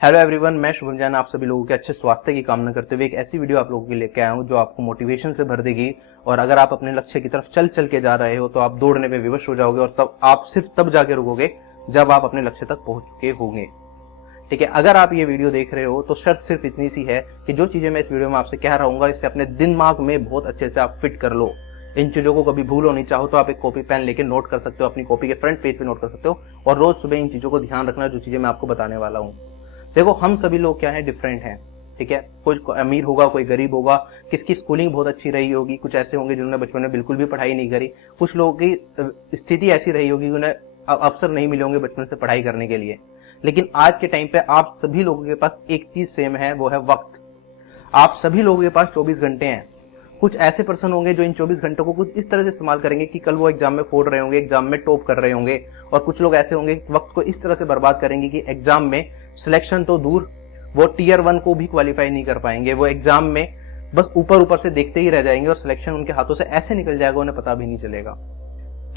Hello everyone, मैं शुभम जैन आप सभी लोगों के अच्छे स्वास्थ्य की कामना करते हुए एक ऐसी वीडियो आप लोगों के लिए लेके आया हूं जो आपको मोटिवेशन से भर देगी। और अगर आप अपने लक्ष्य की तरफ चल चल के जा रहे हो तो आप दौड़ने में विवश हो जाओगे और तब आप सिर्फ तब जाके रुकोगे जब आप अपने लक्ष्य तक पहुंच चुके होंगे। ठीक है, अगर आप ये वीडियो देख रहे हो तो शर्त सिर्फ इतनी सी है कि जो चीजें मैं इस वीडियो में आपसे कह रहूंगा इससे अपने दिमाग में बहुत अच्छे से आप फिट कर लो। इन चीजों को कभी भूलो नहीं, चाहो तो आप एक कॉपी पेन लेके नोट कर सकते हो, अपनी कॉपी के फ्रंट पेज पे नोट कर सकते हो और रोज सुबह इन चीजों को ध्यान रखना जो चीजें मैं आपको बताने वाला हूँ। देखो, हम सभी लोग क्या है, डिफरेंट हैं। ठीक है, कोई अमीर होगा, कोई गरीब होगा, किसकी स्कूलिंग बहुत अच्छी रही होगी, कुछ ऐसे होंगे जिन्होंने बचपन में बिल्कुल भी पढ़ाई नहीं करी, कुछ लोगों की स्थिति ऐसी रही होगी उन्हें अवसर नहीं मिले होंगे बचपन से पढ़ाई करने के लिए। लेकिन आज के टाइम पे आप सभी लोगों के पास एक चीज सेम है, वो है वक्त। आप सभी लोगों के पास 24 घंटे हैं। कुछ ऐसे पर्सन होंगे जो इन 24 घंटों को कुछ इस तरह से इस्तेमाल करेंगे कि कल वो एग्जाम में फोड़ रहे होंगे, एग्जाम में टॉप कर रहे होंगे। और कुछ लोग ऐसे होंगे वक्त को इस तरह से बर्बाद करेंगे कि एग्जाम में सिलेक्शन तो दूर, वो टियर 1 को भी क्वालिफाई नहीं कर पाएंगे। वो एग्जाम में बस ऊपर ऊपर से देखते ही रह जाएंगे और सिलेक्शन उनके हाथों से ऐसे निकल जाएगा उन्हें पता भी नहीं चलेगा।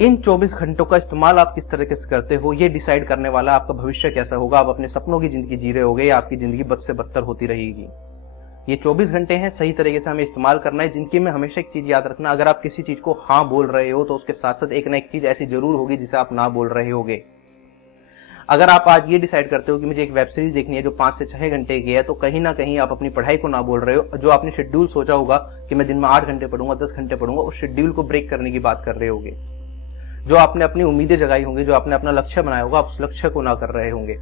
इन 24 घंटों का इस्तेमाल आप किस तरीके से करते हो ये डिसाइड करने वाला आपका भविष्य कैसा होगा। आप अपने सपनों की जिंदगी जी रहे होगे या आपकी जिंदगी बद से बदतर होती रहेगी। ये 24 घंटे हैं, सही तरीके से हमें इस्तेमाल करना है। जिंदगी में हमेशा एक चीज याद रखना, अगर आप किसी चीज को हाँ बोल रहे हो तो उसके साथ साथ एक ना एक चीज ऐसी जरूर होगी जिसे आप ना बोल रहे होगे। अगर आप आज ये डिसाइड करते हो कि मुझे एक वेब सीरीज देखनी है जो 5 से 6 घंटे की है, तो कहीं ना कहीं आप अपनी पढ़ाई को ना बोल रहे हो। जो आपने शेड्यूल सोचा होगा कि मैं दिन में 8 घंटे पढ़ूंगा, 10 घंटे पढ़ूंगा, उस शेड्यूल को ब्रेक करने की बात कर रहे होगे। जो आपने अपनी उम्मीदें जगाई होंगी, जो आपने अपना लक्ष्य बनाया होगा, आप उस लक्ष्य को ना कर रहे होंगे।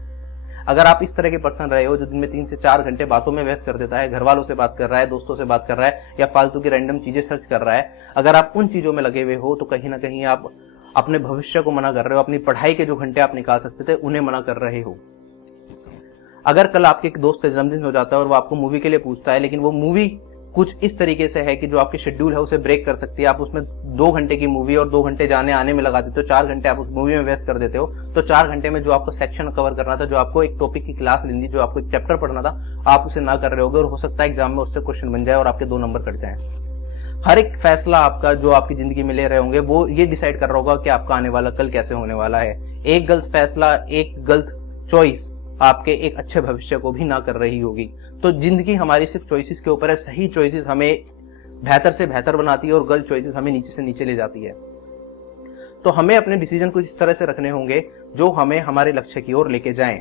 अगर आप इस तरह के पर्सन रहे हो जो दिन में 3 से 4 घंटे बातों में व्यस्त कर देता है, घर वालों से बात कर रहा है, दोस्तों से बात कर रहा है या फालतू की रैंडम चीजें सर्च कर रहा है, अगर आप उन चीजों में लगे हुए हो तो कहीं ना कहीं आप अपने भविष्य को मना कर रहे हो। अपनी पढ़ाई के जो घंटे आप निकाल सकते थे उन्हें मना कर रहे हो। अगर कल आपके एक दोस्त का जन्मदिन हो जाता है और वो आपको मूवी के लिए पूछता है, लेकिन वो मूवी कुछ इस तरीके से है कि जो आपके शेड्यूल है उसे ब्रेक कर सकती है, आप उसमें 2 घंटे की मूवी और 2 घंटे जाने आने में लगा देते हो, 4 घंटे आप उस मूवी में व्यस्त कर देते हो, तो 4 घंटे में जो आपको सेक्शन कवर करना था, जो आपको एक टॉपिक की क्लास लेनी थी, जो आपको एक चैप्टर पढ़ना था, आप उसे ना कर रहे होगे और हो सकता है एग्जाम में उससे क्वेश्चन बन जाए और आपके 2 नंबर कट जाए। हर एक फैसला आपका जो आपकी जिंदगी में ले रहे होंगे वो ये डिसाइड कर रहा होगा कि आपका आने वाला कल कैसे होने वाला है। एक गलत फैसला, एक गलत चॉइस आपके एक अच्छे भविष्य को भी ना कर रही होगी। तो जिंदगी हमारी सिर्फ चॉइसेस के ऊपर है। सही चॉइसेस हमें बेहतर से बेहतर बनाती है और गलत चॉइसेस हमें नीचे से नीचे ले जाती है। तो हमें अपने डिसीजन कुछ इस तरह से रखने होंगे जो हमें हमारे लक्ष्य की ओर लेके जाएं।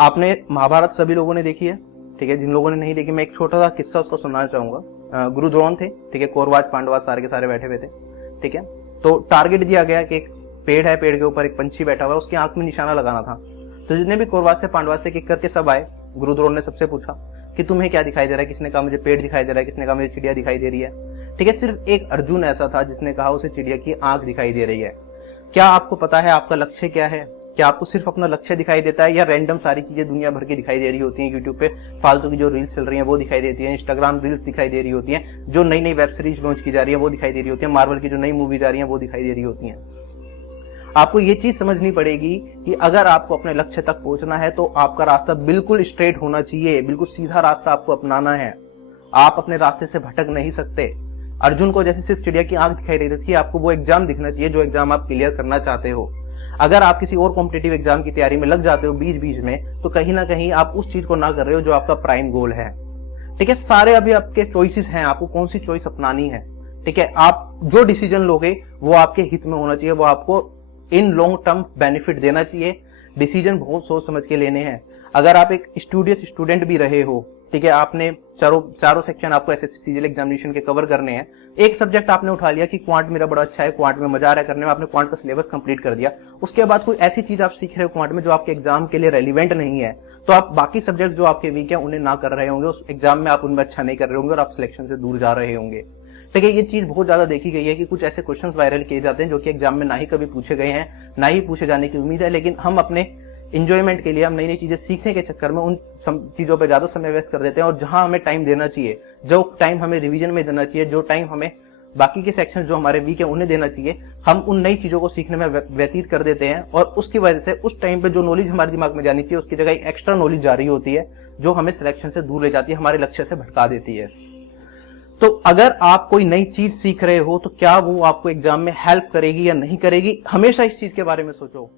आपने महाभारत सभी लोगों ने देखी है, ठीक है। जिन लोगों ने नहीं देखी, मैं एक छोटा सा किस्सा उसको सुनाना चाहूंगा। गुरु द्रोण थे, ठीक है, कौरवाज पांडवाज सारे के सारे बैठे हुए थे, ठीक है। तो टारगेट दिया गया कि एक पेड़ है, पेड़ के ऊपर एक पंछी बैठा हुआ है, उसकी आंख में निशाना लगाना था। तो जितने भी कौरवाज थे पांडवाज से एक करके सब आए। गुरु द्रोण ने सबसे पूछा कि तुम्हें क्या दिखाई दे रहा है। किसने कहा मुझे पेड़ दिखाई दे रहा है, किसने कहा मुझे चिड़िया दिखाई दे रही है, ठीक है। सिर्फ एक अर्जुन ऐसा था जिसने कहा उसे चिड़िया की आंख दिखाई दे रही है। क्या आपको पता है आपका लक्ष्य क्या है? क्या आपको सिर्फ अपना लक्ष्य दिखाई देता है या रैंडम सारी चीजें दुनिया भर की दिखाई दे रही होती हैं? यूट्यूब पे फालतू की जो रील्स चल रही हैं वो दिखाई देती है, इंस्टाग्राम रील्स दिखाई दे रही होती हैं, जो नई नई वेब सीरीज लॉन्च की जा रही है वो दिखाई दे रही होती है, मार्वल की जो नई मूवीज आ रही है वो दिखाई दे रही होती हैं। आपको ये चीज समझनी पड़ेगी कि अगर आपको अपने लक्ष्य तक पहुंचना है तो आपका रास्ता बिल्कुल स्ट्रेट होना चाहिए, बिल्कुल सीधा रास्ता आपको अपनाना है। आप अपने रास्ते से भटक नहीं सकते। अर्जुन को जैसे सिर्फ चिड़िया की आंख दिखाई रही थी, आपको वो एग्जाम दिखना चाहिए जो एग्जाम आप क्लियर करना चाहते हो। अगर आप किसी और कॉम्पिटिटिव एग्जाम की तैयारी में लग जाते हो बीच बीच में, तो कहीं ना कहीं आप उस चीज को ना कर रहे हो जो आपका प्राइम गोल है, ठीक है। सारे अभी आपके चॉइसेस हैं, आपको कौन सी चॉइस अपनानी है, ठीक है। आप जो डिसीजन लोगे वो आपके हित में होना चाहिए, वो आपको इन लॉन्ग टर्म बेनिफिट देना चाहिए। डिसीजन बहुत सोच समझ के लेने हैं। अगर आप एक स्टूडियस स्टूडेंट भी रहे हो, ठीक है, आपने चारों सेक्शन आपको एसएससी सीजीएल एग्जामिनेशन के कवर करने हैं। एक सब्जेक्ट आपने उठा लिया कि क्वांट मेरा बड़ा अच्छा है, क्वांट में मजा आ रहा है करने में, आपने क्वांट का सिलेबस कंप्लीट कर दिया। उसके बाद कोई ऐसी चीज आप सीख रहे हो क्वांट में जो आपके एग्जाम के लिए रेलिवेंट नहीं है, तो आप बाकी सब्जेक्ट जो आपके वीक है उन्हें ना कर रहे होंगे, उस एग्जाम में आप उनमें अच्छा नहीं कर रहे होंगे और आप सिलेक्शन से दूर जा रहे होंगे, ठीक है। ये चीज बहुत ज्यादा देखी गई है कि कुछ ऐसे क्वेश्चंस वायरल किए जाते हैं जो कि एग्जाम में ना ही कभी पूछे गए हैं, ना ही पूछे जाने की उम्मीद है, लेकिन हम अपने इंजॉयमेंट के लिए, हम नई नई चीजें सीखने के चक्कर में उन चीजों पे ज्यादा समय व्यस्त कर देते हैं। और जहां हमें टाइम देना चाहिए, जो टाइम हमें रिवीजन में देना चाहिए, जो टाइम हमें बाकी के सेक्शन जो हमारे वीक है उन्हें देना चाहिए, हम उन नई चीजों को सीखने में व्यतीत कर देते हैं। और उसकी वजह से उस टाइम पे जो नॉलेज हमारे दिमाग में जानी चाहिए उसकी जगह एक्स्ट्रा नॉलेज जा रही होती है जो हमें सिलेक्शन से दूर ले जाती है, हमारे लक्ष्य से भटका देती है। तो अगर आप कोई नई चीज सीख रहे हो तो क्या वो आपको एग्जाम में हेल्प करेगी या नहीं करेगी, हमेशा इस चीज के बारे में सोचो।